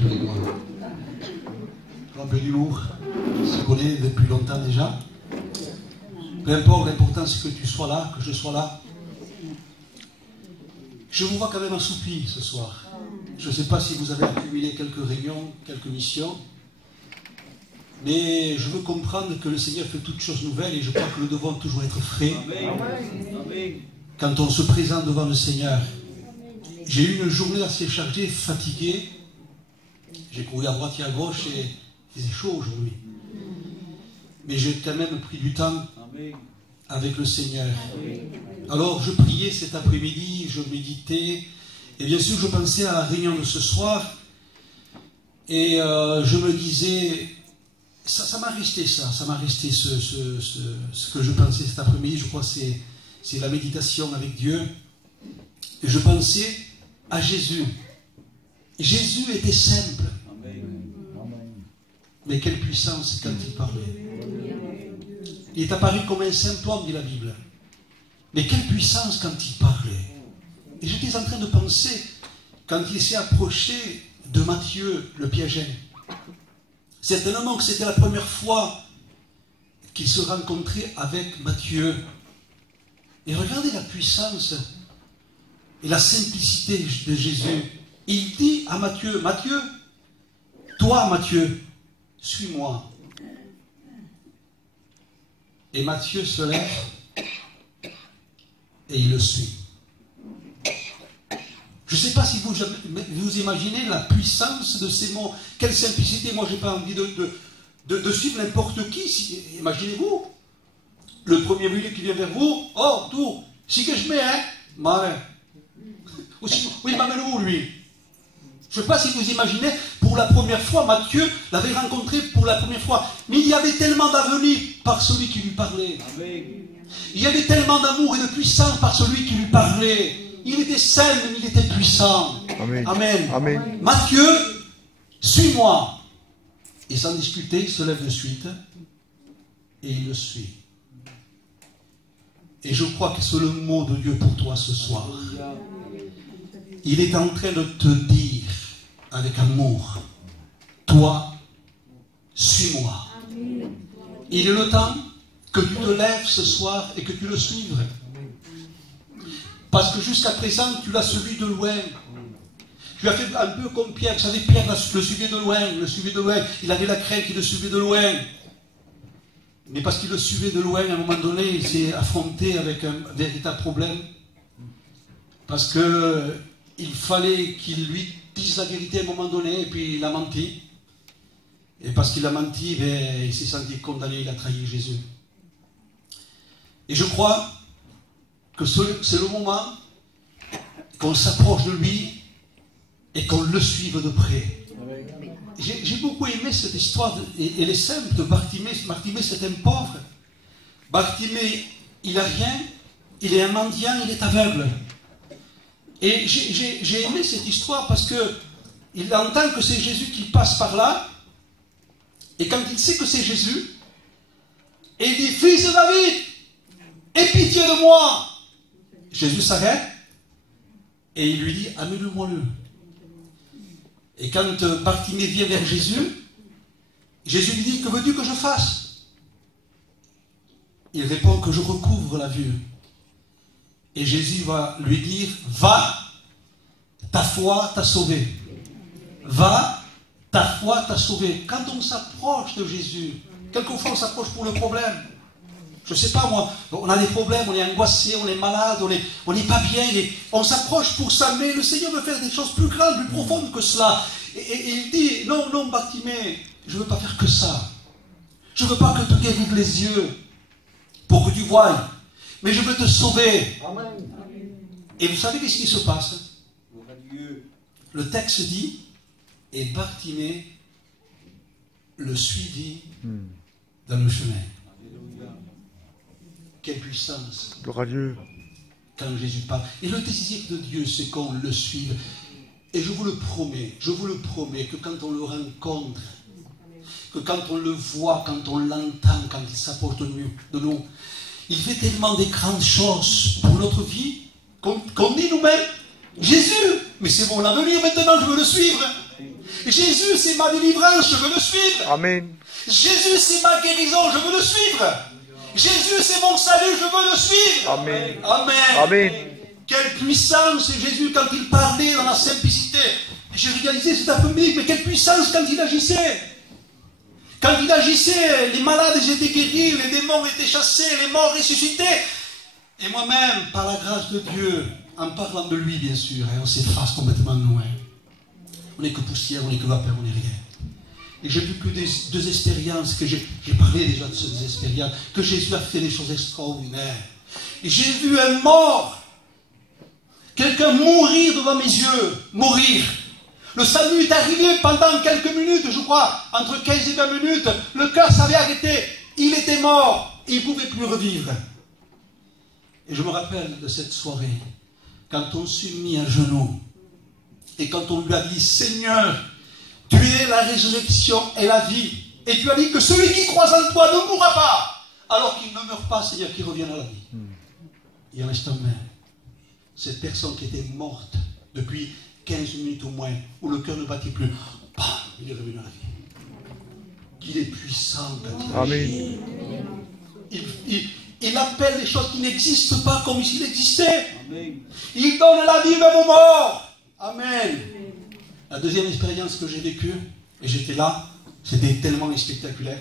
Excusez-moi. Un peu d'humour. On se connaît depuis longtemps déjà. Peu importe, l'important c'est que tu sois là, que je sois là. Je vous vois quand même assoupi ce soir. Je ne sais pas si vous avez accumulé quelques réunions, quelques missions. Mais je veux comprendre que le Seigneur fait toutes choses nouvelles et je crois que nous devons toujours être frais. Quand on se présente devant le Seigneur. J'ai eu une journée assez chargée, fatiguée. J'ai couru à droite et à gauche et il faisait chaud aujourd'hui. Mais j'ai quand même pris du temps avec le Seigneur. Alors je priais cet après-midi, je méditais. Et bien sûr je pensais à la réunion de ce soir. Et je me disais... Ça m'a resté ça m'a resté ce que je pensais cet après-midi. Je crois que c'est la méditation avec Dieu. Et je pensais à Jésus. Jésus était simple. Mais quelle puissance quand il parlait. Il est apparu comme un simple homme, dit la Bible. Mais quelle puissance quand il parlait. Et j'étais en train de penser, quand il s'est approché de Matthieu, le piégé. Certainement que c'était la première fois qu'il se rencontrait avec Matthieu. Et regardez la puissance et la simplicité de Jésus. Il dit à Matthieu, Matthieu, toi Matthieu, suis-moi. Et Matthieu se lève et il le suit. Je ne sais pas si vous imaginez la puissance de ces mots. Quelle simplicité. Moi, je n'ai pas envie de suivre n'importe qui. Imaginez-vous. Le premier venu qui vient vers vous. Oh, tout. Si que je mets, hein. Malin. Oui, m'amène où, lui? Je ne sais pas si vous imaginez, pour la première fois, Matthieu l'avait rencontré pour la première fois. Mais il y avait tellement d'avenir par celui qui lui parlait. Amen. Il y avait tellement d'amour et de puissance par celui qui lui parlait. Il était simple, mais il était puissant. Amen. Amen. Amen. Matthieu, suis-moi. Et sans discuter, il se lève de suite et il le suit. Et je crois que c'est le mot de Dieu pour toi ce soir. Il est en train de te dire avec amour, toi, suis-moi. Il est le temps que tu te lèves ce soir et que tu le suives. Parce que jusqu'à présent, tu l'as suivi de loin. Tu as fait un peu comme Pierre. Vous savez, Pierre le suivait de loin, Il avait la crainte, il le suivait de loin. Mais parce qu'il le suivait de loin, à un moment donné, il s'est affronté avec un véritable problème. Parce qu'il fallait qu'il lui dise la vérité à un moment donné, et puis il a menti. Et parce qu'il a menti, il s'est senti condamné, il a trahi Jésus. Et je crois que c'est le moment qu'on s'approche de lui et qu'on le suive de près. J'ai beaucoup aimé cette histoire, elle est simple, de Bartimée. Bartimée, c'est un pauvre. Bartimée, il n'a rien, il est un mendiant, il est aveugle. Et j'ai aimé cette histoire parce qu'il entend que c'est Jésus qui passe par là, et quand il sait que c'est Jésus, et il dit, fils de David, aie pitié de moi. Jésus s'arrête et il lui dit, amène-moi-le. Et quand Bartimée vient vers Jésus, Jésus lui dit, que veux-tu que je fasse? Il répond que je recouvre la vue. Et Jésus va lui dire, va, ta foi t'a sauvé. Va, ta foi t'a sauvé. Quand on s'approche de Jésus, quelquefois on s'approche pour le problème. Je ne sais pas moi, on a des problèmes, on est angoissé, on est malade, on n'est pas bien, on s'approche pour ça, mais le Seigneur veut faire des choses plus grandes, plus profondes que cela. Et il dit, non, Bartimée, je ne veux pas faire que ça. Je ne veux pas que tu guérisses les yeux pour que tu voies, mais je veux te sauver. Amen. Et vous savez qu'est-ce qui se passe? Le texte dit, et Bartimée le suivit dans le chemin. Quelle puissance. Gloire à Dieu. Quand Jésus parle. Et le désir de Dieu, c'est qu'on le suive. Et je vous le promets, que quand on le rencontre, que quand on le voit, quand on l'entend, quand il s'approche de nous, il fait tellement des grandes choses pour notre vie, qu'on dit nous-mêmes, Jésus, mais c'est mon avenir maintenant, je veux le suivre. Jésus, c'est ma délivrance, je veux le suivre. Amen. Jésus, c'est ma guérison, je veux le suivre. Jésus, c'est mon salut, je veux le suivre. Amen. Amen. Amen. Quelle puissance Jésus quand il parlait dans la simplicité. J'ai réalisé cet après-midi, mais quelle puissance quand il agissait. Quand il agissait, les malades étaient guéris, les démons étaient chassés, les morts ressuscités. Et moi-même, par la grâce de Dieu, en parlant de lui, bien sûr, on s'efface complètement de nous. On n'est que poussière, on n'est que vapeur, on n'est rien. Et j'ai vu que deux expériences, que j'ai parlé déjà de ces expériences, que Jésus a fait des choses extraordinaires. Et j'ai vu un mort, quelqu'un mourir devant mes yeux, mourir. Le salut est arrivé pendant quelques minutes, je crois, entre 15 et 20 minutes. Le cœur s'avait arrêté, il était mort, il ne pouvait plus revivre. Et je me rappelle de cette soirée, quand on s'est mis à genoux, et quand on lui a dit, Seigneur, tu es la résurrection et la vie. Et tu as dit que celui qui croit en toi ne mourra pas. Alors qu'il ne meurt pas, c'est-à-dire qu'il revient à la vie. Et à l'instant même, cette personne qui était morte depuis 15 minutes au moins, où le cœur ne battait plus, bam, il est revenu à la vie. Qu'il est puissant. Amen. Il appelle des choses qui n'existent pas comme s'il existait. Il donne la vie même aux morts. Amen. La deuxième expérience que j'ai vécue, et j'étais là, c'était tellement spectaculaire,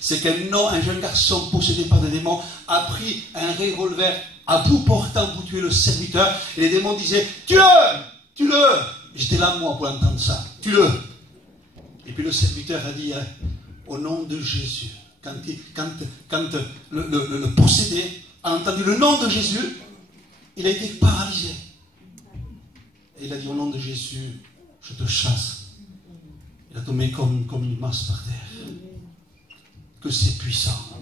c'est un jeune garçon possédé par des démons a pris un revolver à bout portant pour tuer le serviteur, et les démons disaient, tue-le, tue-le. J'étais là moi pour entendre ça, tue-le. Et puis le serviteur a dit, au nom de Jésus, quand le possédé a entendu le nom de Jésus, il a été paralysé. Et il a dit au nom de Jésus, je te chasse. Il a tombé comme une masse par terre. Que c'est puissant.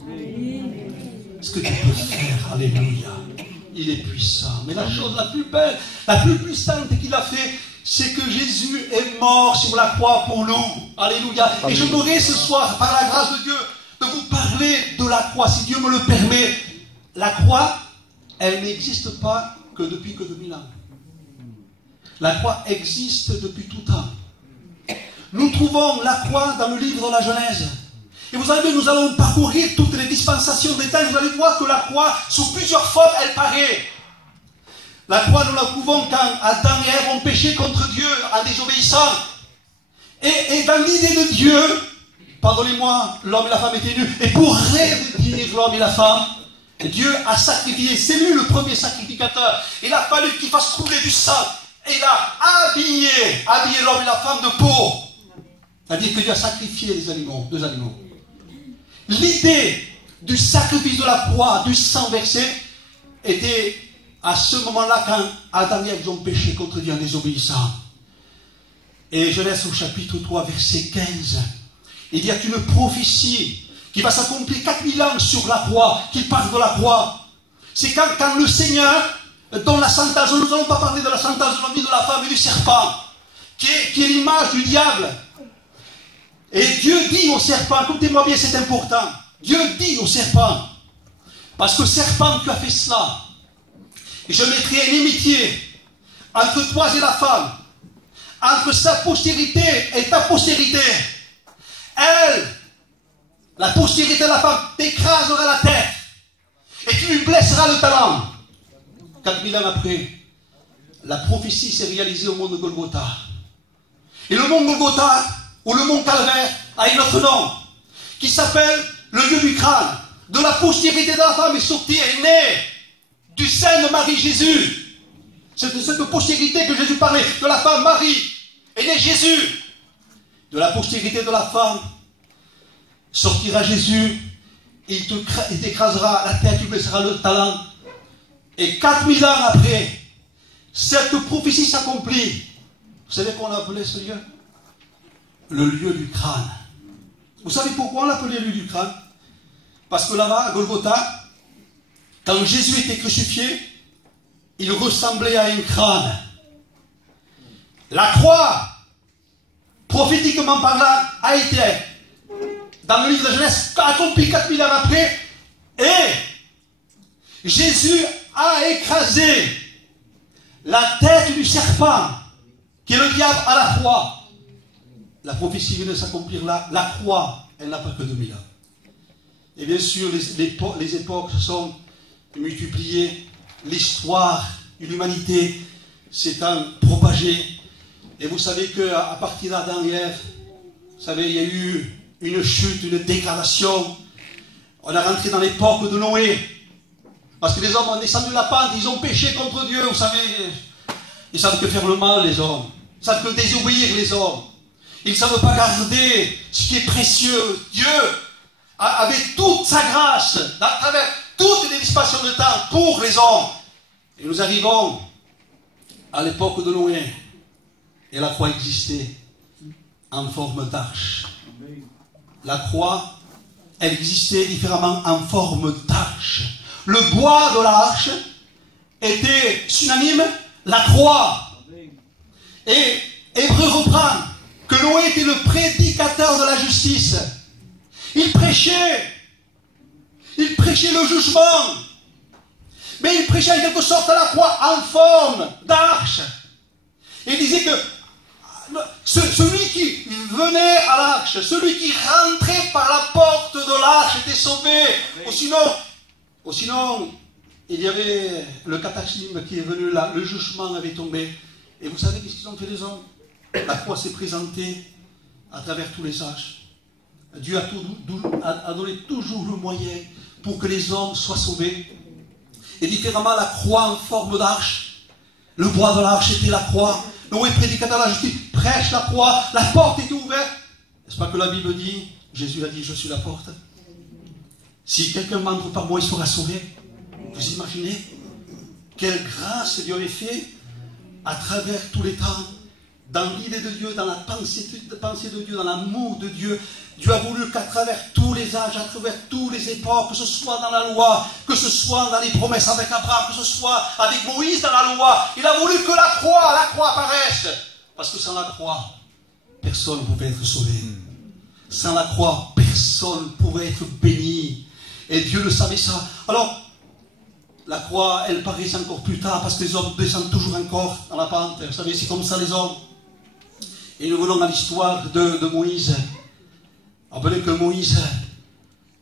Ce que tu peux faire, alléluia. Il est puissant. Mais la chose la plus belle, la plus puissante qu'il a fait, c'est que Jésus est mort sur la croix pour nous. Alléluia. Et je voudrais ce soir, par la grâce de Dieu, de vous parler de la croix, si Dieu me le permet. La croix, elle n'existe pas que depuis 2000 ans. La croix existe depuis tout temps. Nous trouvons la croix dans le livre de la Genèse. Et vous savez, nous allons parcourir toutes les dispensations des temps. Vous allez voir que la croix, sous plusieurs formes, elle paraît. La croix, nous la trouvons quand Adam et Ève ont péché contre Dieu en désobéissant. Et dans l'idée de Dieu, pardonnez-moi, l'homme et la femme étaient nus. Et pour réunir l'homme et la femme, Dieu a sacrifié. C'est lui le premier sacrificateur. Il a fallu qu'il fasse couler du sang. Et il a habillé l'homme et la femme de peau. C'est-à-dire que Dieu a sacrifié les animaux, deux animaux. L'idée du sacrifice de la croix, du sang versé, était à ce moment-là quand Adam et Ève ont péché contre Dieu en désobéissant. Et Genèse au chapitre 3, verset 15, il y a une prophétie qui va s'accomplir 4000 ans sur la croix, qui parle de la croix. C'est quand le Seigneur donne la sentence, nous n'allons pas parler de la sentence de l'homme, de la femme et du serpent, qui est l'image du diable. Et Dieu dit au serpent, écoutez-moi bien, c'est important. Dieu dit au serpent, parce que serpent, tu as fait cela. Et je mettrai une inimitié entre toi et la femme, entre sa postérité et ta postérité. Elle, la postérité de la femme, t'écrasera la tête et tu lui blesseras le talon. 4000 ans après, la prophétie s'est réalisée au mont de Golgotha. Et le mont Golgotha, ou le mont Calvaire, a un autre nom, qui s'appelle le lieu du crâne. De la postérité de la femme est sortie, est née du sein de Marie Jésus. C'est de cette postérité que Jésus parlait, de la femme Marie, est né Jésus. De la postérité de la femme sortira Jésus, il t'écrasera la tête, il blessera le talon. Et 4000 ans après, cette prophétie s'accomplit. Vous savez qu'on appelait ce lieu? Le lieu du crâne. Vous savez pourquoi on l'appelait le lieu du crâne? Parce que là-bas, à Golgotha, quand Jésus était crucifié, il ressemblait à un crâne. La croix, prophétiquement parlant, a été, dans le livre de Genèse, accompli 4000 ans après, et Jésus a écrasé la tête du serpent, qui est le diable à la croix. la prophétie vient de s'accomplir là. La croix, elle n'a pas que 2000 ans. Et bien sûr, les époques se sont multipliées. L'histoire de l'humanité s'est propagée. Et vous savez qu'à partir d'Adam et Ève, vous savez, il y a eu une chute, une dégradation. On est rentré dans l'époque de Noé. Parce que les hommes ont descendu la pente, ils ont péché contre Dieu. Vous savez, ils savent que faire le mal, les hommes. Ils savent que désobéir, les hommes. Ils ne savent pas garder ce qui est précieux. Dieu avait toute sa grâce à travers toutes les dispensations de temps pour les hommes. Et nous arrivons à l'époque de Noé. Et la croix existait en forme d'arche. La croix, elle existait différemment en forme d'arche. Le bois de l'arche était synonyme la croix. Et Hébreu reprend que Noé était le prédicateur de la justice. Il prêchait le jugement. Mais il prêchait en quelque sorte la croix en forme d'arche. Et il disait que celui qui venait à l'arche, celui qui rentrait par la porte de l'arche était sauvé. Ou sinon, il y avait le cataclysme qui est venu là, le jugement avait tombé. Et vous savez qu'est-ce qu'ils ont fait les hommes? La croix s'est présentée à travers tous les âges. Dieu a donné toujours le moyen pour que les hommes soient sauvés. Et différemment, la croix en forme d'arche, le bois de l'arche était la croix. Noé, prédicateur de la justice, prêche la croix, la porte était ouverte. N'est-ce pas que la Bible dit, Jésus a dit, je suis la porte. Si quelqu'un m'entre par moi, il sera sauvé. Vous imaginez quelle grâce Dieu avait fait à travers tous les temps, dans l'idée de Dieu, dans la pensée de Dieu, dans l'amour de Dieu. Dieu a voulu qu'à travers tous les âges, à travers toutes les époques, que ce soit dans la loi, que ce soit dans les promesses avec Abraham, que ce soit avec Moïse dans la loi, il a voulu que la croix apparaisse. Parce que sans la croix, personne ne pouvait être sauvé. Sans la croix, personne ne pouvait être béni. Et Dieu le savait ça. Alors, la croix, elle paraissait encore plus tard, parce que les hommes descendent toujours encore dans la pente. Vous savez, c'est comme ça les hommes. Et nous venons à l'histoire de Moïse. Rappelez que Moïse,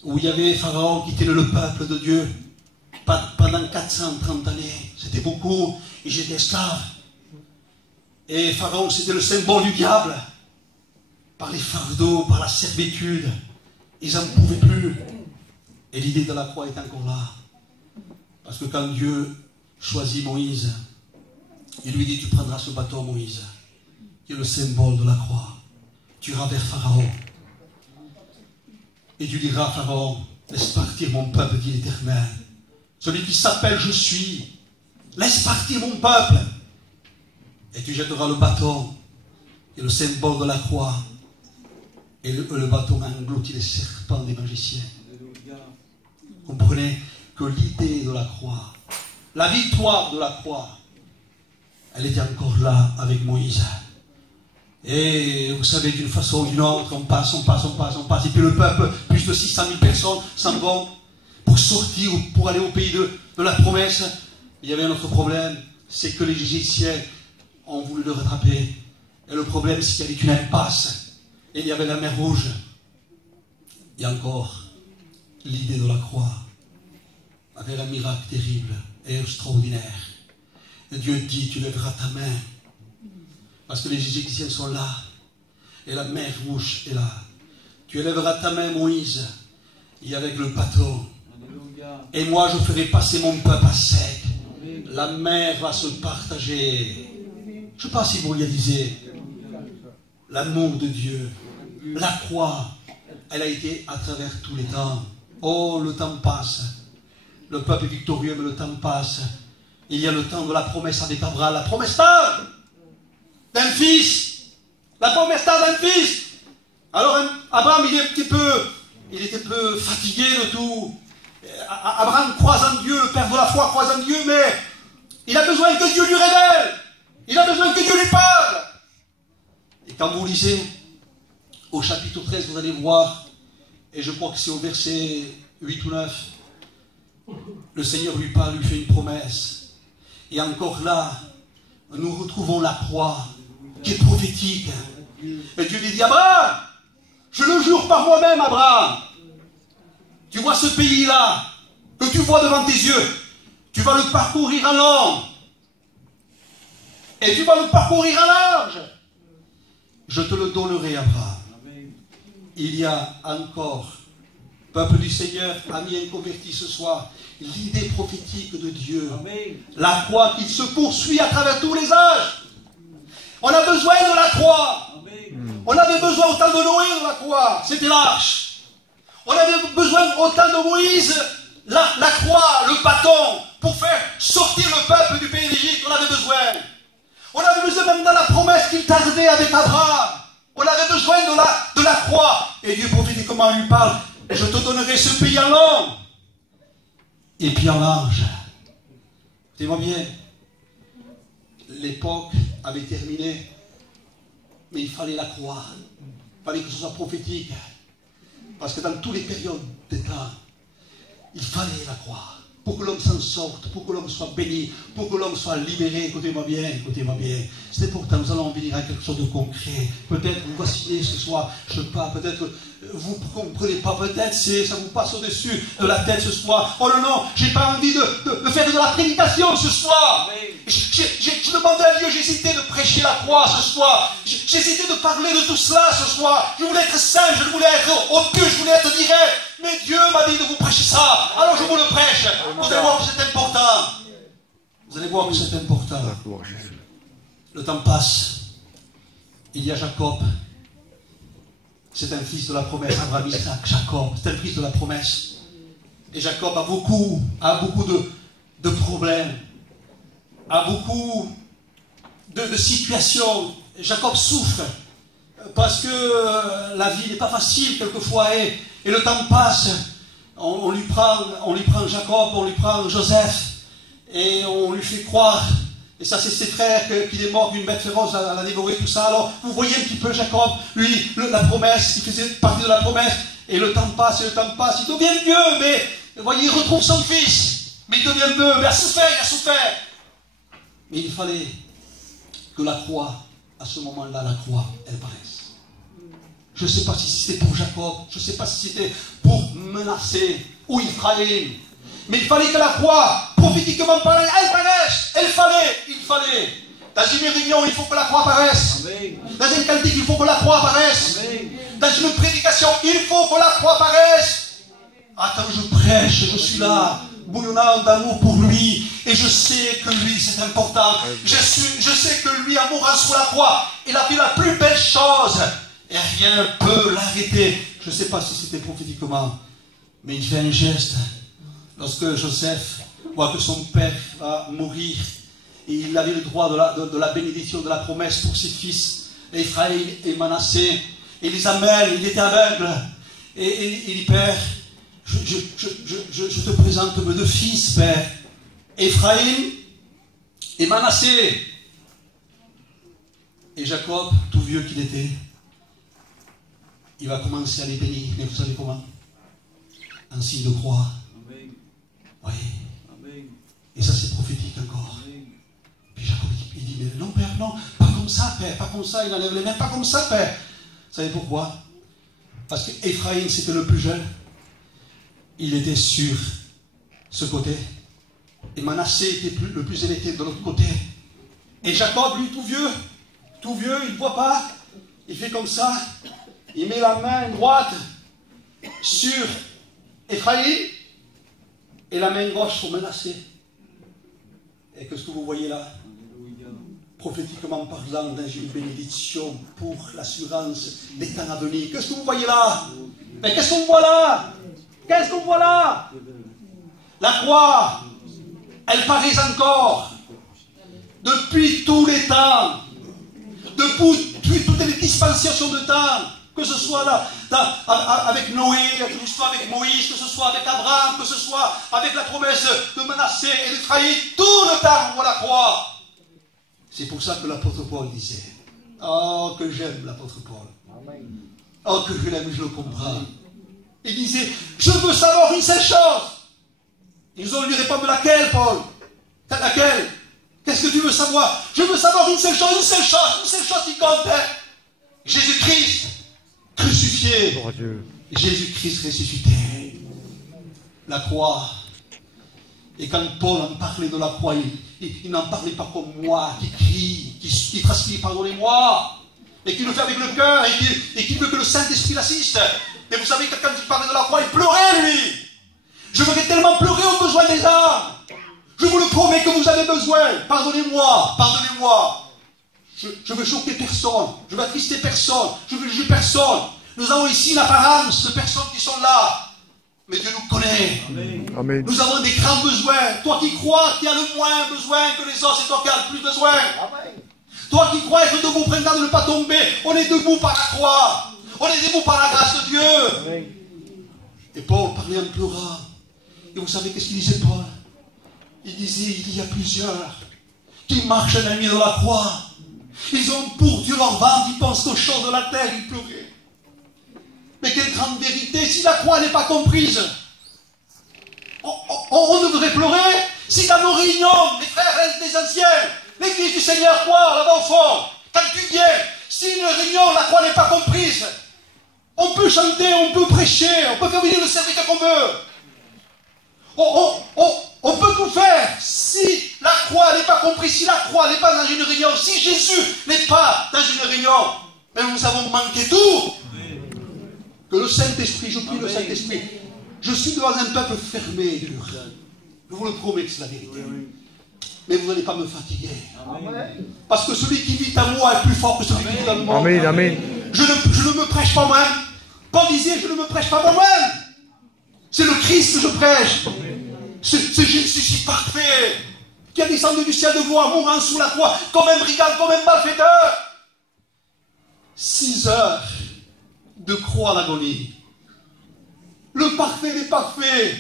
où il y avait Pharaon qui était le peuple de Dieu, pendant 430 années, c'était beaucoup, ils étaient esclaves. Et Pharaon, c'était le symbole du diable. Par les fardeaux, par la servitude, ils n'en pouvaient plus. Et l'idée de la croix est encore là. Parce que quand Dieu choisit Moïse, il lui dit, tu prendras ce bâton, Moïse, qui est le symbole de la croix. Tu iras vers Pharaon. Et tu diras à Pharaon, laisse partir mon peuple, dit l'Éternel. Celui qui s'appelle je suis. Laisse partir mon peuple. Et tu jetteras le bâton, qui est le symbole de la croix. Et le bâton engloutit les serpents des magiciens. Comprenez que l'idée de la croix, la victoire de la croix, elle était encore là avec Moïse. Et vous savez, d'une façon ou d'une autre, on passe. Et puis le peuple, plus de 600 000 personnes s'en vont pour sortir ou pour aller au pays de la promesse. Il y avait un autre problème, c'est que les Égyptiens ont voulu le rattraper. Et le problème, c'est qu'il y avait une impasse. Et il y avait la mer Rouge. Et encore, l'idée de la croix avait un miracle terrible et extraordinaire. Et Dieu dit, tu lèveras ta main. Parce que les Égyptiens sont là. Et la mer Rouge est là. Tu élèveras ta main, Moïse. Et avec le bâton. Et moi, je ferai passer mon peuple à sec. La mer va se partager. Je ne sais pas si vous réalisez l'amour de Dieu. La croix, elle a été à travers tous les temps. Oh, le temps passe. Le peuple est victorieux, mais le temps passe. Il y a le temps de la promesse avec Abraham. La promesse d'un fils. La promesse d'un fils. Alors, Abraham, il était un peu fatigué de tout. Abraham croise en Dieu, le père de la foi croise en Dieu, mais il a besoin que Dieu lui révèle. Il a besoin que Dieu lui parle. Et quand vous lisez au chapitre 13, vous allez voir, et je crois que c'est au verset 8 ou 9, le Seigneur lui parle, lui fait une promesse. Et encore là, nous retrouvons la croix qui est prophétique. Et Dieu lui dit, Abraham, je le jure par moi-même, Abraham, tu vois ce pays-là, que tu vois devant tes yeux, tu vas le parcourir en long, et tu vas le parcourir en large. Je te le donnerai, Abraham. Il y a encore, peuple du Seigneur, amis inconvertis ce soir, l'idée prophétique de Dieu. Amen. La croix qui se poursuit à travers tous les âges. On a besoin de la croix. Amen. On avait besoin au temps de Noé de la croix. C'était l'arche. On avait besoin au temps de Moïse, la croix, le bâton, pour faire sortir le peuple du pays d'Égypte. On avait besoin. On avait besoin même dans la promesse qu'il tardait avec Abraham. On avait besoin de la croix. Et Dieu prophétiquement lui parle. Je te donnerai ce pays en long. Et puis en large. Écoutez-moi bien. L'époque avait terminé. Mais il fallait la croix. Il fallait que ce soit prophétique. Parce que dans toutes les périodes des temps, il fallait la croix. Pour que l'homme s'en sorte, pour que l'homme soit béni, pour que l'homme soit libéré. Écoutez-moi bien, écoutez-moi bien. C'est important, nous allons venir à quelque chose de concret. Peut-être vous vaccinez ce soir, je ne sais pas, peut-être vous ne comprenez pas, peut-être ça vous passe au-dessus de la tête ce soir. Oh non, non, j'ai pas envie de faire de la prédication ce soir. Je demandais à Dieu, j'hésitais de prêcher la croix ce soir. J'hésitais de parler de tout cela ce soir. Je voulais être simple, je voulais être obtus, je voulais être direct. Mais Dieu m'a dit de vous prêcher ça. Alors je vous le prêche. Vous allez voir que c'est important. Vous allez voir que c'est important. Le temps passe. Il y a Jacob. C'est un fils de la promesse. Abraham, Isaac, Jacob. C'est un fils de la promesse. Et Jacob a beaucoup de problèmes. A beaucoup de situations. Jacob souffre. Parce que la vie n'est pas facile quelquefois. Et le temps passe. On lui prend Jacob, on lui prend Joseph. Et on lui fait croire. Et ça, c'est ses frères qu'il est mort d'une bête féroce à la dévorer, tout ça. Alors, vous voyez un petit peu Jacob, lui, la promesse, il faisait partie de la promesse. Et le temps passe, et le temps passe. Il devient vieux, mais, vous voyez, il retrouve son fils. Mais il devient vieux, mais il a souffert. Mais il fallait que la croix, à ce moment-là, la croix, elle paraisse. Je ne sais pas si c'était pour Jacob, je ne sais pas si c'était pour Manassé ou Ephraïm. Mais il fallait que la croix, prophétiquement parlant, elle paraisse. Il fallait. Dans une réunion, il faut que la croix apparaisse. Amen. Dans un cantique, il faut que la croix apparaisse. Amen. Dans une prédication, il faut que la croix apparaisse. Quand je prêche, je suis là, bouillonnant d'amour pour lui. Et je sais que lui, c'est important. Je sais que lui, en mourant sur la croix, il a fait la plus belle chose. Et rien ne peut l'arrêter. Je ne sais pas si c'était prophétiquement, mais il fait un geste. Lorsque Joseph voit que son père va mourir, et il avait le droit de la bénédiction, de la promesse pour ses fils, Ephraïm et Manassé, et les amène, il était aveugle, et il dit, Père, je te présente mes deux fils, Père, Ephraïm et Manassé. Et Jacob, tout vieux qu'il était, il va commencer à les bénir, mais vous savez comment? En signe de croix. Oui. Et ça c'est prophétique encore. Puis Jacob il dit, mais non Père, non, pas comme ça Père, pas comme ça, il enlève les mains, pas comme ça Père. Vous savez pourquoi? Parce que Ephraïm c'était le plus jeune. Il était sur ce côté. Et Manassé était le plus électé de l'autre côté. Et Jacob, lui, tout vieux, il ne voit pas. Il fait comme ça. Il met la main droite sur Ephraïm et la main gauche sur Manassé. Et qu'est-ce que vous voyez là? Prophétiquement parlant, dans une bénédiction pour l'assurance des temps à venir. Qu'est-ce que vous voyez là? Mais qu'est-ce qu'on voit là? Qu'est-ce qu'on voit là? La croix, elle paraît encore depuis tous les temps, depuis toutes les dispensations de temps, que ce soit là, avec Noé, que ce soit avec Moïse, que ce soit avec Abraham, que ce soit avec la promesse de Manassé et d'Ephraïm, tout le temps on voit la croix. C'est pour ça que l'apôtre Paul disait, oh que j'aime l'apôtre Paul, oh que je l'aime, je le comprends. Il disait, je veux savoir une seule chose. Ils ont lui répondre, laquelle, Paul? Laquelle? Qu'est-ce que tu veux savoir? Je veux savoir une seule chose qui compte. Hein? Jésus-Christ crucifié. Gloire à Dieu. Jésus-Christ ressuscité. La croix. Et quand Paul en parlait de la croix, il n'en parlait pas comme moi, qui crie, qui transpire, pardonnez-moi, et qui le fait avec le cœur, et qui veut que le Saint-Esprit l'assiste. Et vous savez que quand il parlait de la croix, il pleurait, lui. Je voudrais tellement pleurer au besoin des âmes. Je vous le promets que vous avez besoin. Pardonnez-moi, pardonnez-moi. Je veux choquer personne, je veux attrister personne, je veux juger personne. Nous avons ici l'apparence de personnes qui sont là. Mais Dieu nous connaît. Amen. Nous avons des grands besoins. Toi qui crois qu'il y a le moins besoin que les autres, c'est toi qui as le plus besoin. Amen. Toi qui crois être debout, prétend de ne pas tomber, on est debout par la croix. On est debout par la grâce de Dieu. Amen. Et Paul parlait en pleurant. Et vous savez qu'est-ce qu'il disait, Paul? Il disait, il y a plusieurs qui marchent à la nuit de la croix. Ils ont pour Dieu leur ventre, ils pensent aux choses de la terre, ils pleuraient. Mais quelle grande vérité, si la croix n'est pas comprise, on devrait pleurer. Si dans nos réunions, les frères des anciens, l'église du Seigneur, quoi, là-bas au fond, quand tu viens, si une réunion, la croix n'est pas comprise, on peut chanter, on peut prêcher, on peut faire venir le serviteur qu'on veut. On peut tout faire. Si la croix n'est pas comprise, si la croix n'est pas dans une réunion, si Jésus n'est pas dans une réunion, mais nous avons manqué tout. Que le Saint-Esprit, je prie le Saint-Esprit. Je suis devant un peuple fermé et dur. Je vous le promets que c'est la vérité. Mais vous n'allez pas me fatiguer. Amen. Parce que celui qui vit en moi est plus fort que celui qui vit en moi. Amen, amen. Je ne me prêche pas moi-même. Paul disait, je ne me prêche pas moi-même. C'est le Christ que je prêche. C'est Jésus parfait, qui a descendu du ciel de gloire, mourant sous la croix, comme un brigand, comme un malfaiteur. 6 heures de croix à l'agonie. Le parfait des parfaits,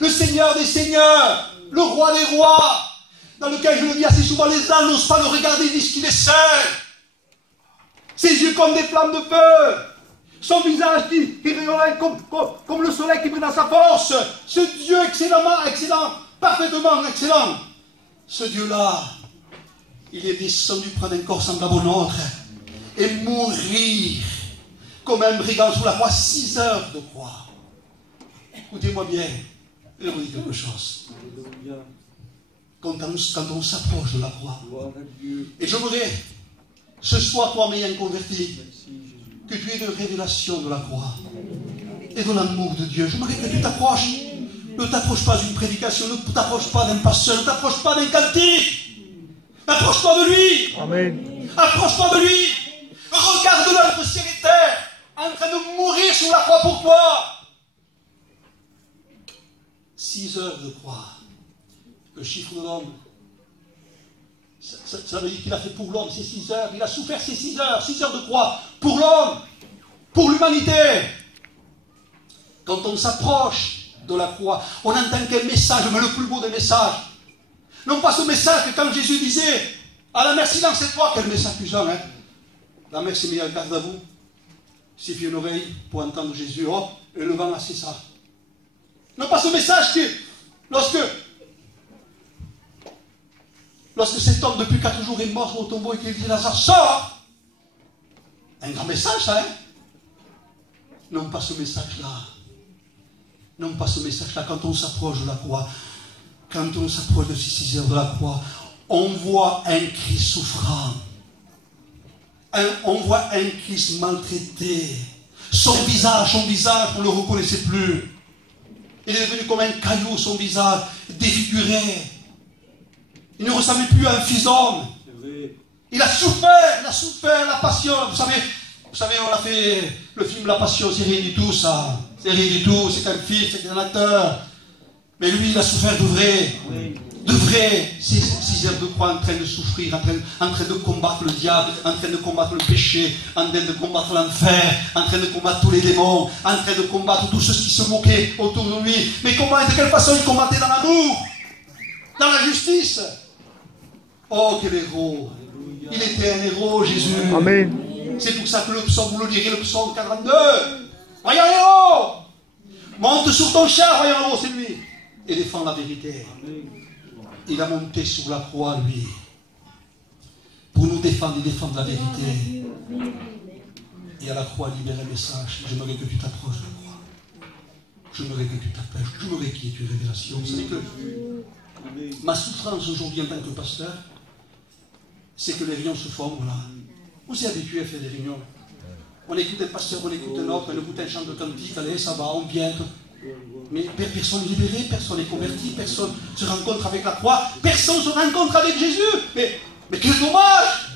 le Seigneur des seigneurs, le roi des rois, dans lequel je le dis assez souvent, les âmes n'osent pas le regarder, ils disent qu'il est saint. Ses yeux comme des flammes de feu, son visage qui rayonnait comme le soleil qui brille dans sa force. Ce Dieu excellent, parfaitement excellent. Ce Dieu-là, il est descendu prendre un corps semblable au nôtre et mourir comme un brigand sous la croix, 6 heures de croix. Écoutez-moi bien, je vous dis quelque chose. Quand on s'approche de la croix, et je voudrais, ce soir, toi m'ayant converti, que tu aies une révélation de la croix et de l'amour de Dieu. Je voudrais que tu t'approches. Ne t'approche pas d'une prédication, ne t'approche pas d'un pasteur, ne t'approche pas d'un cantique. Approche-toi de lui. Amen. Approche-toi de lui. Regarde-le entre ciel et terre, en train de mourir sur la croix pour toi. 6 heures de croix. Le chiffre de l'homme. Ça veut dire qu'il a fait pour l'homme ces 6 heures. Il a souffert ces 6 heures. 6 heures de croix. Pour l'homme. Pour l'humanité. Quand on s'approche de la croix, on entend quel message, mais le plus beau des messages. Non pas ce message que quand Jésus disait à la mer, silence c'est toi, quel message puissant, hein. La mer s'est mise à garde à vous. Suffit une oreille pour entendre Jésus. Oh, et le vent a cessé ça. Non pas ce message que lorsque cet homme depuis 4 jours est mort sur le tombeau et qu'il dit Lazare, sors. Un grand message, ça, hein. Non pas ce message-là. Non pas ce message-là. Quand on s'approche de la croix, quand on s'approche de ces 6 heures de la croix, on voit un Christ souffrant. On voit un Christ maltraité. Son visage, on ne le reconnaissait plus. Il est devenu comme un caillou, son visage, défiguré. Il ne ressemblait plus à un fils d'homme. Il a souffert la passion. Vous savez, on a fait le film La Passion, c'est rien du tout ça. C'est rien du tout, c'est qu'un film, c'est qu'un acteur. Mais lui, il a souffert de vrai. De vrai. 6 heures de croix en train de souffrir, en train de combattre le diable, en train de combattre le péché, en train de combattre l'enfer, en train de combattre tous les démons, en train de combattre tous ceux qui se moquaient autour de lui. Mais comment et de quelle façon il combattait dans l'amour, dans la justice. Oh, quel héros. Il était un héros, Jésus. Amen. C'est pour ça que le psaume, vous le lirez, le psaume 42. Voyons héros. Monte sur ton char, voyons héros, c'est lui. Et défend la vérité. Il a monté sur la croix, lui, pour nous défendre et défendre la vérité. Et à la croix, libérer le message. J'aimerais que tu t'approches de la croix. J'aimerais que tu t'appelles. J'aimerais qu'il y ait une révélation. Vous savez que ma souffrance aujourd'hui en tant que pasteur, c'est que les réunions se forment là. On s'est habitué à faire des réunions. On écoute un pasteur, on écoute un autre, on écoute un chant de cantique, allez, ça va, on vient. Mais personne n'est libéré, personne n'est converti, personne se rencontre avec la croix, personne se rencontre avec Jésus. Mais quel dommage!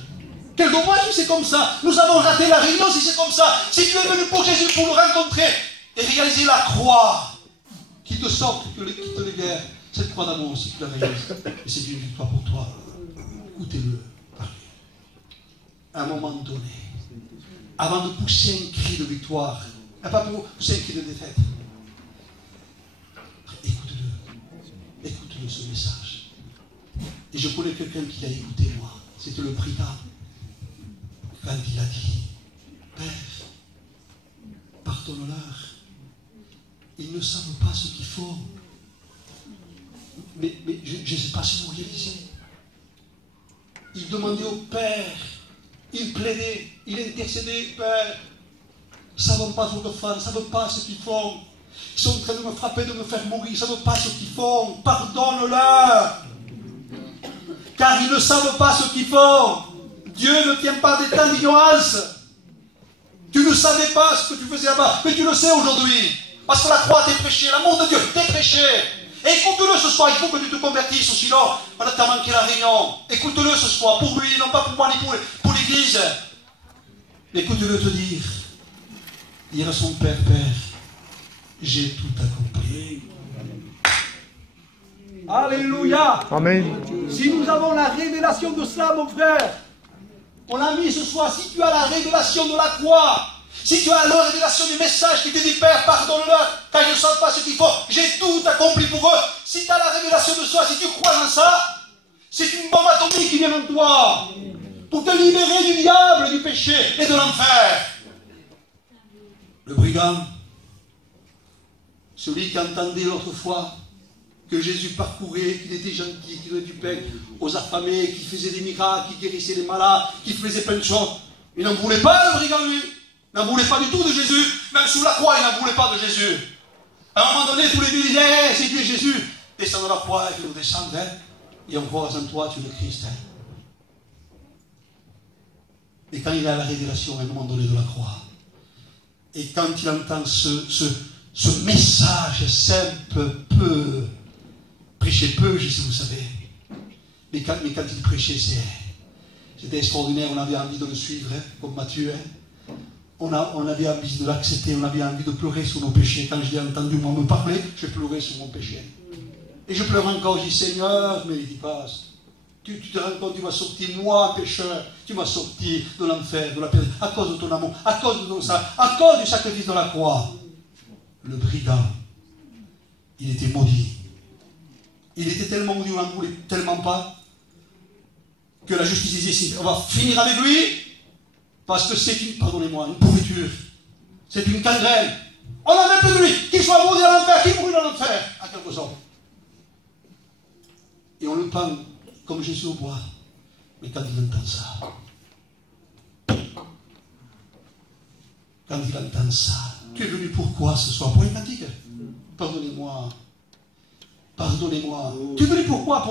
Quel dommage si c'est comme ça. Nous avons raté la réunion si c'est comme ça. Si tu es venu pour Jésus pour le rencontrer et réaliser la croix qui te sorte, qui te libère, cette croix d'amour, si tu la réalises, et c'est une victoire pour toi. Écoutez-le parler. À un moment donné, avant de pousser un cri de victoire, et pas pour pousser un cri de défaite, écoute-le. Écoute-le ce message. Et je connais quelqu'un qui a écouté moi. C'était le brigand. Quand il a dit, Père, pardonne-leur. Ils ne savent pas ce qu'ils font. Mais je ne sais pas si vous réalisez. Il demandait au Père, il plaidait, il intercédait, Père, ils ne savent pas ce qu'ils font, ils ne savent pas ce qu'ils font. Ils sont en train de me frapper, de me faire mourir, ils ne savent pas ce qu'ils font. Pardonne-leur. Car ils ne savent pas ce qu'ils font. Dieu ne tient pas des temps d'ignorance. Tu ne savais pas ce que tu faisais là-bas, mais tu le sais aujourd'hui. Parce que la croix t'est prêchée, l'amour de Dieu t'est prêché. Et écoute-le ce soir, il faut que tu te convertisses, sinon on a t'a manqué la réunion. Écoute-le ce soir, pour lui, non pas pour moi, ni pour l'église. Écoute-le te dire, dire à son Père, Père, j'ai tout accompli. Alléluia. Amen. Si nous avons la révélation de cela, mon frère, on l'a mis ce soir, si tu as la révélation de la croix, si tu as la révélation du message qui te dit, Père, pardonne-leur, car ils ne savent pas ce qu'il faut, j'ai tout accompli pour eux. Si tu as la révélation de soi, si tu crois en ça, c'est une bombe atomique qui vient en toi, pour te libérer du diable, du péché et de l'enfer. Le brigand, celui qui entendait l'autre fois que Jésus parcourait, qu'il était gentil, qu'il donnait du pain aux affamés, qu'il faisait des miracles, qu'il guérissait les malades, qu'il faisait plein de choses. Il n'en voulait pas, le brigand, lui. Il n'en voulait pas du tout de Jésus. Même sous la croix, il n'en voulait pas de Jésus. À un moment donné, tous les deux disaient, hey, c'est Dieu Jésus. Descends de la croix, il faut descendre, hein. Et on croit en toi, tu es le Christ. Hein. Et quand il a la révélation à un moment donné de la croix, et quand il entend ce message simple, peu, prêcher peu, je sais, vous savez, mais quand il prêchait, c'était extraordinaire, on avait envie de le suivre, hein, comme Matthieu. Hein. On avait envie de l'accepter, on avait envie de pleurer sur nos péchés. Quand je l'ai entendu moi me parler, je pleurais sur mon péché. Et je pleure encore, je dis, Seigneur, mais il passe. Tu te rends compte, tu m'as sorti, moi, pécheur, tu m'as sorti de l'enfer, de la perte, à cause de ton amour, à cause de ton sang, à cause du sacrifice de la croix. Le brigand, il était maudit. Il était tellement maudit, on n'en voulait tellement pas, que la justice disait, on va finir avec lui, parce que c'est une, pardonnez-moi, une pourriture. C'est une gangrène. On n'en veut plus de lui, qu'il soit maudit dans l'enfer, qu'il brûle dans l'enfer, à quelque sorte. Et on le pend comme Jésus au bois. Mais quand il entend ça, tu es venu pourquoi ce soir? Pour une cantique? Pardonnez-moi. Pardonnez-moi. Tu es venu pourquoi?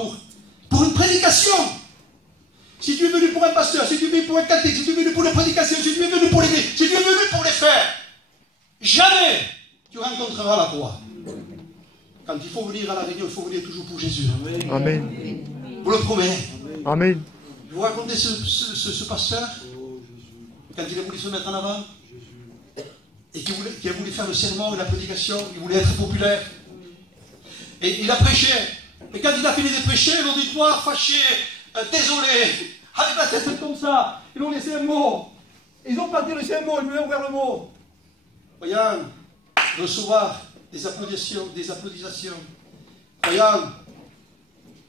Pour une prédication. Si tu es venu pour un pasteur, si tu es venu pour un cantique, si tu es venu pour une prédication, si tu es venu pour l'église, si tu es venu pour les faire, jamais tu rencontreras la croix. Quand il faut venir à la réunion, il faut venir toujours pour Jésus. Amen. Vous le promettez. Amen. Je vous racontais ce pasteur, quand il a voulu se mettre en avant, et qui a voulu faire le sermon et la prédication, il voulait être populaire. Et il a prêché. Et quand il a fini de prêcher, l'auditoire fâché, désolé, avec la tête comme ça, ils ont laissé un mot. Ils ont pas laissé un mot, ils lui ont ouvert le mot. Voyons, recevoir des applaudissements,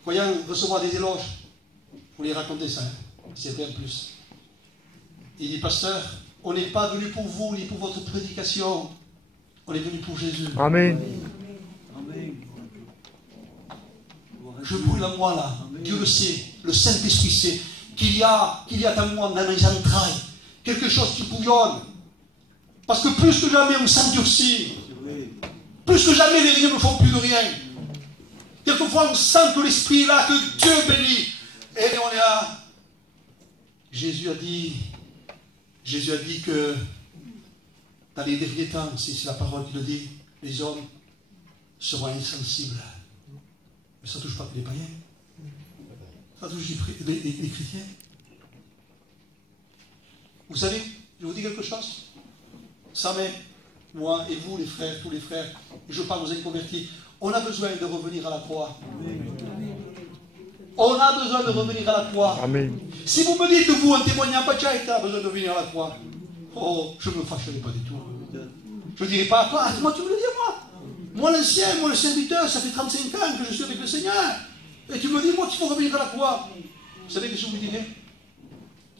Voyons, recevoir des éloges. Je voulais raconter ça, hein. C'est bien plus. Il dit, pasteur, on n'est pas venu pour vous, ni pour votre prédication. On est venu pour Jésus. Amen. Amen. Je brûle en moi là. Amen. Dieu le sait, le Saint-Esprit sait qu'il y a en moi, dans mes entrailles, quelque chose qui bouillonne. Parce que plus que jamais, on s'endurcit. Plus que jamais, les riens ne font plus de rien. Quelquefois, on sent que l'Esprit est là, que Dieu bénit. Et on est là. Jésus a dit que dans les derniers temps, c'est la parole qui le dit, les hommes seront insensibles. Mais ça ne touche pas que les païens. Ça touche les chrétiens. Vous savez, je vous dis quelque chose. Ça met, moi et vous, les frères, tous les frères, je parle aux inconvertis, on a besoin de revenir à la croix. On a besoin de revenir à la croix. Amen. Si vous me dites, vous, en témoignant, pas tu as besoin de revenir à la croix, oh, je ne me fâcherai pas du tout. Je ne dirai pas à toi, moi tu me le dis à moi. Moi l'ancien, moi le serviteur, ça fait 35 ans que je suis avec le Seigneur. Et tu me dis, moi, qu'il faut revenir à la croix. Vous savez ce que je vous dirai?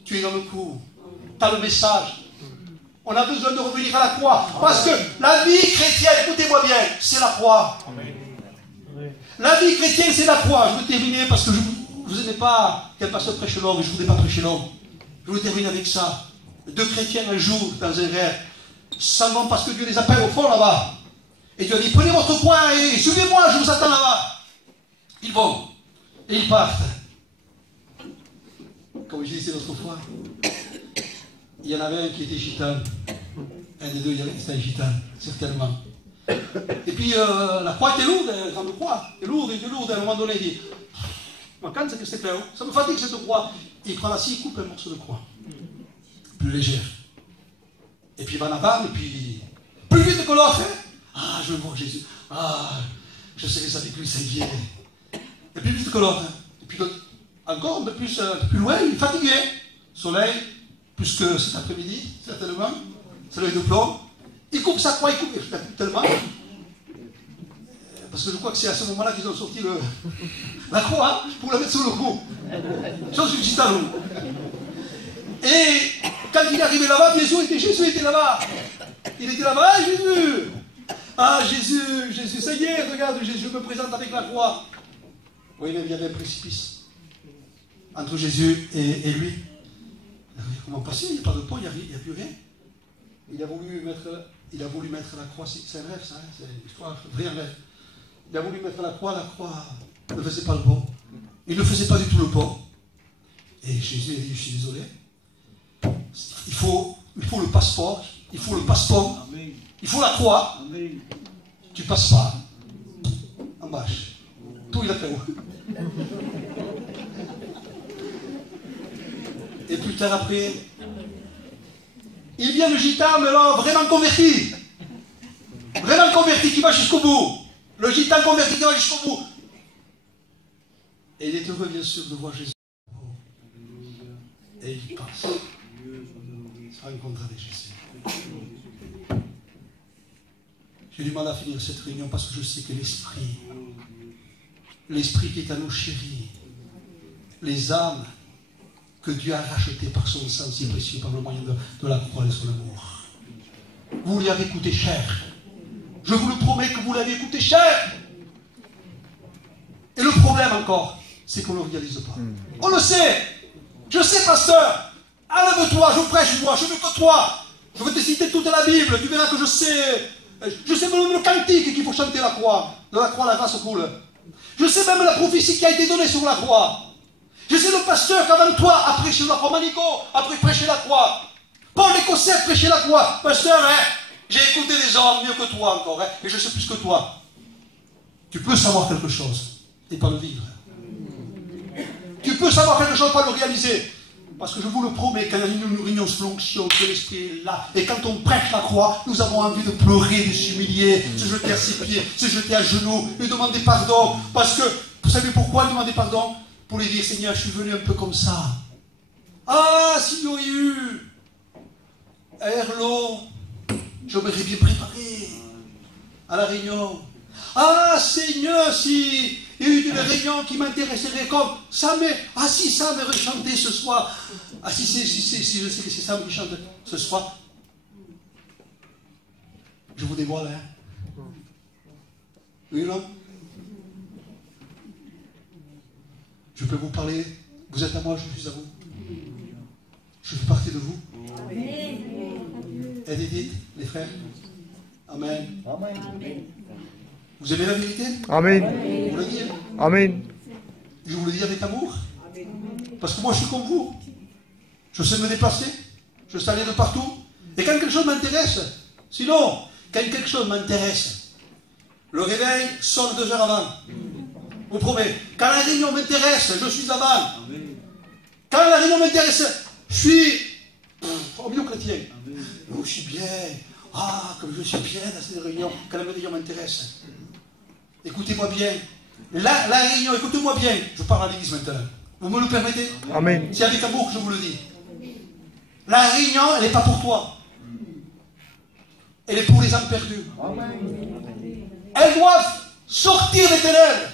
Tu es dans le coup. Tu as le message. On a besoin de revenir à la croix. Parce que la vie chrétienne, écoutez-moi bien, c'est la croix. La vie chrétienne, c'est la croix. Je veux terminer parce que vous n'aimez pas qu'un pasteur prêche l'homme, et je ne voudrais pas prêcher l'homme. Je veux terminer avec ça. Deux chrétiens un jour, dans un rêve, seulement parce que Dieu les appelle au fond là-bas. Et Dieu dit, prenez votre croix et suivez-moi, je vous attends là-bas. Ils vont. Et ils partent. Comme je disais l'autre fois, il y en avait un qui était gitan. Un des deux, c'était un gitan, certainement. Et puis, la croix était lourde, la grande croix. Elle est lourde, elle est lourde. À un moment donné, il dit, quand c'est que c'est clair, ça me fatigue cette croix. Et il prend la scie, il coupe un morceau de croix. Plus légère. Et puis il va là-bas, et puis, plus vite que l'autre. Hein? Ah, je veux voir Jésus. Ah, je sais que ça avec lui, ça y est. Et plus vite que l'autre. Hein? Et puis encore un peu plus loin, il est fatigué. Soleil, plus que cet après-midi, certainement. Soleil de plomb. Il coupe sa croix, il coupe tellement. Parce que je crois que c'est à ce moment-là qu'ils ont sorti la croix pour la mettre sur le cou. Chose du gitan. Et quand il est arrivé là-bas, bien sûr, Jésus était là-bas. Il était là-bas, ah Jésus! Ah Jésus, Jésus, ça y est, regarde, Jésus me présente avec la croix. Oui, mais il y avait un précipice entre Jésus et lui. Comment passer? Il n'y a pas de pont, il n'y a plus rien. Il a voulu mettre la croix, c'est un rêve ça, hein, c'est une histoire, un vrai rêve. Il a voulu mettre la croix ne faisait pas le pont. Il ne faisait pas du tout le pont. Et Jésus a dit, je suis désolé. Il faut le passeport, il faut le passeport, Amen. Il faut la croix. Amen. Tu passes pas. En bâche. Tout il a fait. Et plus tard après, il vient le gitan, mais là, vraiment converti. Vraiment converti, qui va jusqu'au bout. Le gitan converti qui va jusqu'au bout. Et il est heureux, bien sûr, de voir Jésus. Et il passe. Se rencontre avec Jésus. J'ai du mal à finir cette réunion parce que je sais que l'Esprit qui est à nos chéris, les âmes que Dieu a rachetées par son sang si précieux, par le moyen de la croix et de son amour. Vous lui avez coûté cher. Je vous le promets que vous l'avez coûté cher. Et le problème encore, c'est qu'on ne le réalise pas. On le sait. Je sais, pasteur. Enlève-toi, je prêche moi, je veux que toi. Je vais te citer toute la Bible, tu verras que je sais même le cantique qu'il faut chanter la croix. De la croix, la grâce coule. Je sais même la prophétie qui a été donnée sur la croix. Je sais le pasteur qu'avant toi a prêché la croix. Manico a prêché la croix. Paul l'Écossais a prêché la croix. Pasteur, hein, j'ai écouté des hommes mieux que toi encore, hein, et je sais plus que toi. Tu peux savoir quelque chose et pas le vivre. Tu peux savoir quelque chose et pas le réaliser. Parce que je vous le promets, quand il y a une réunion sous l'onction de l'Esprit est là, et quand on prêche la croix, nous avons envie de pleurer, de s'humilier, se jeter à ses pieds, se jeter à genoux, lui demander pardon. Parce que, vous savez pourquoi demander pardon? Pour lui dire, Seigneur, je suis venu un peu comme ça. Ah, s'il y aurait eu un Herlot, je m'aurais bien préparé à la réunion. Ah, Seigneur, si il y a eu une réunion qui m'intéresserait comme ça, mais ah, si ça m'aurait chanté ce soir. Ah, si je sais que c'est ça qui chante ce soir. Je vous dévoile, hein. Oui, non? Je peux vous parler. Vous êtes à moi, je suis à vous. Je fais partie de vous. est inédite, les frères. Amen. Vous aimez la vérité? Amen. Vous le dites? Amen. Je vous le dis avec amour. Parce que moi, je suis comme vous. Je sais me déplacer. Je sais aller de partout. Et quand quelque chose m'intéresse, sinon, quand quelque chose m'intéresse, le réveil sonne 2 heures avant. Vous promets. Quand la réunion m'intéresse, je suis avant. Quand la réunion m'intéresse, je suis au milieu chrétien. Oh, je suis bien. Ah, comme je suis bien dans cette réunion, quand la réunion m'intéresse. Écoutez-moi bien. La réunion, écoutez-moi bien. Je parle à l'église maintenant. Vous me le permettez? Amen. C'est avec amour que je vous le dis. La réunion, elle n'est pas pour toi. Elle est pour les âmes perdues. Elles doivent sortir des ténèbres.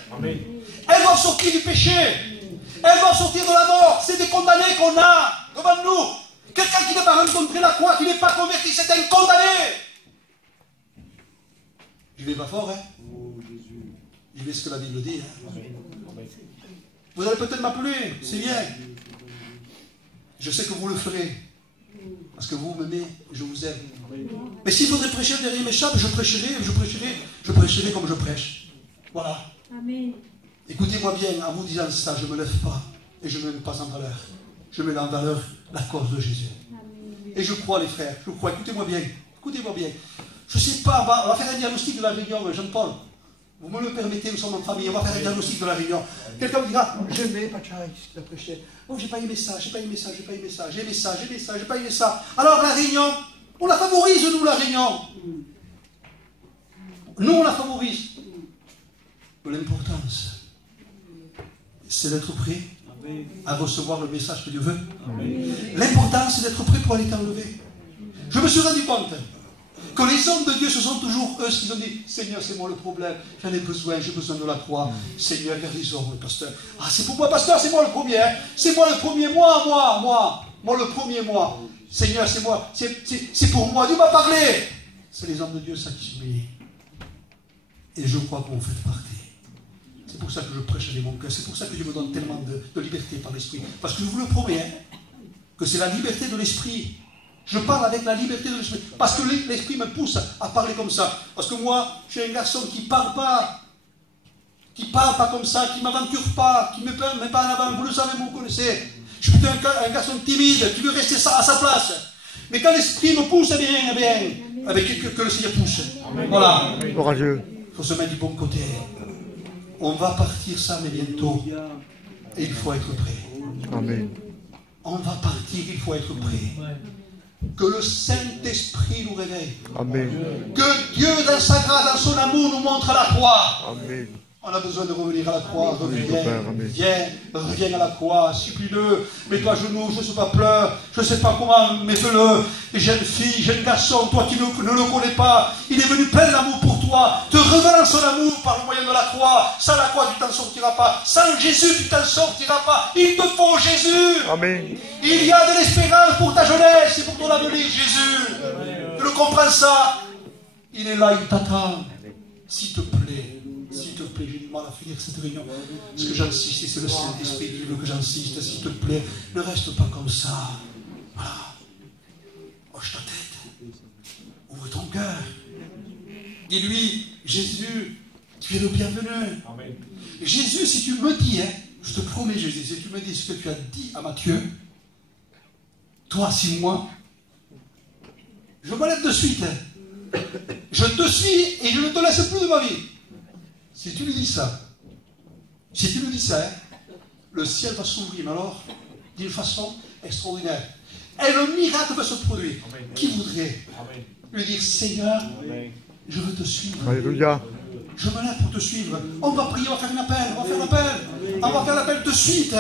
Elles doivent sortir du péché. Elles doivent sortir de la mort. C'est des condamnés qu'on a devant nous. Quelqu'un qui n'a pas rencontré la croix, qui n'est pas converti, c'est un condamné. Je vais pas fort, hein? Je vais ce que la Bible dit. Hein? Vous allez peut-être m'appeler, c'est bien. Je sais que vous le ferez. Parce que vous m'aimez, je vous aime. Mais s'il faudrait prêcher derrière mes chapes, je prêcherai comme je prêche. Voilà. Amen. Écoutez-moi bien, en vous disant ça, je ne me lève pas et je ne mets pas en valeur. Je mets en valeur la cause de Jésus. Amen. Et je crois, les frères, je crois. Écoutez-moi bien. Écoutez-moi bien. Je ne sais pas, on va faire un diagnostic de la réunion, Jean-Paul. Vous me le permettez, nous sommes en famille, on va faire un diagnostic de la réunion. Quelqu'un me dira, je n'aimais pas Tchaï, ce qu'il a prêché. Oh, j'ai pas aimé ça, j'ai pas aimé ça, j'ai pas aimé ça, j'ai aimé ça, j'ai aimé ça, j'ai pas aimé ça. Alors la réunion, on la favorise, nous, la réunion. Nous, on la favorise. Mais l'importance, c'est d'être prêt à recevoir le message que Dieu veut. L'important, c'est d'être prêt pour aller t'enlever. Je me suis rendu compte que les hommes de Dieu, ce sont toujours eux qui ont dit, Seigneur, c'est moi le problème, j'en ai besoin, j'ai besoin de la croix. Seigneur, il y a des hommes, pasteur. Ah, c'est pour moi, pasteur, c'est moi le premier. Hein. C'est moi le premier, moi le premier, moi. Seigneur, c'est moi, c'est pour moi, Dieu m'a parlé. C'est les hommes de Dieu, ça qui sont bénis. Et je crois que vous faites partie. C'est pour ça que je prêche avec mon cœur. C'est pour ça que Dieu me donne tellement de liberté par l'Esprit. Parce que je vous le promets, hein, que c'est la liberté de l'Esprit. Je parle avec la liberté de l'Esprit. Parce que l'Esprit me pousse à parler comme ça. Parce que moi, je suis un garçon qui ne parle pas. Qui ne parle pas comme ça, qui ne m'aventure pas, qui ne me met pas en avant. Vous le savez, vous me connaissez. Je suis plutôt un garçon timide, qui veut rester à sa place. Mais quand l'Esprit me pousse, eh bien, avec que le Seigneur pousse. Voilà. Courageux. Il faut se mettre du bon côté. On va partir ça, mais bientôt. Et il faut être prêt. Amen. On va partir, il faut être prêt. Que le Saint-Esprit nous réveille. Amen. Que Dieu, dans sa grâce, dans son amour, nous montre la croix. Amen. On a besoin de revenir à la croix. Amen. Reviens à la croix. Supplie-le. Mets-toi à genoux. Je ne sais pas, pleure. Je ne sais pas comment. Mets-le. Jeune fille, jeune garçon, toi qui ne le connais pas, il est venu plein d'amour pour toi. Te révélant son amour par le moyen de la croix. Sans la croix, tu t'en sortiras pas. Sans Jésus, tu t'en sortiras pas. Il te faut Jésus. Amen. Il y a de l'espérance pour ta jeunesse et pour ton avenir, Jésus. Tu le comprends ça? Il est là, il t'attend. S'il te plaît, j'ai du mal à finir cette réunion. Ce que j'insiste, c'est le Saint-Esprit qui veut que j'insiste. S'il te plaît, ne reste pas comme ça. Voilà. Hoche ta tête. Ouvre ton cœur. Dis-lui, Jésus, tu es le bienvenu. Amen. Jésus, si tu me dis, hein, je te promets, Jésus, si tu me dis ce que tu as dit à Matthieu, toi, 6 mois, je me lève de suite. Hein. Je te suis et je ne te laisse plus de ma vie. Si tu lui dis ça, hein, le ciel va s'ouvrir, mais alors, d'une façon extraordinaire. Et le miracle va se produire. Amen. Qui voudrait Amen. Lui dire, Seigneur, Amen. Je veux te suivre. Alléluia. Je me lève pour te suivre. On va prier, on va faire un appel, on va faire l'appel de suite.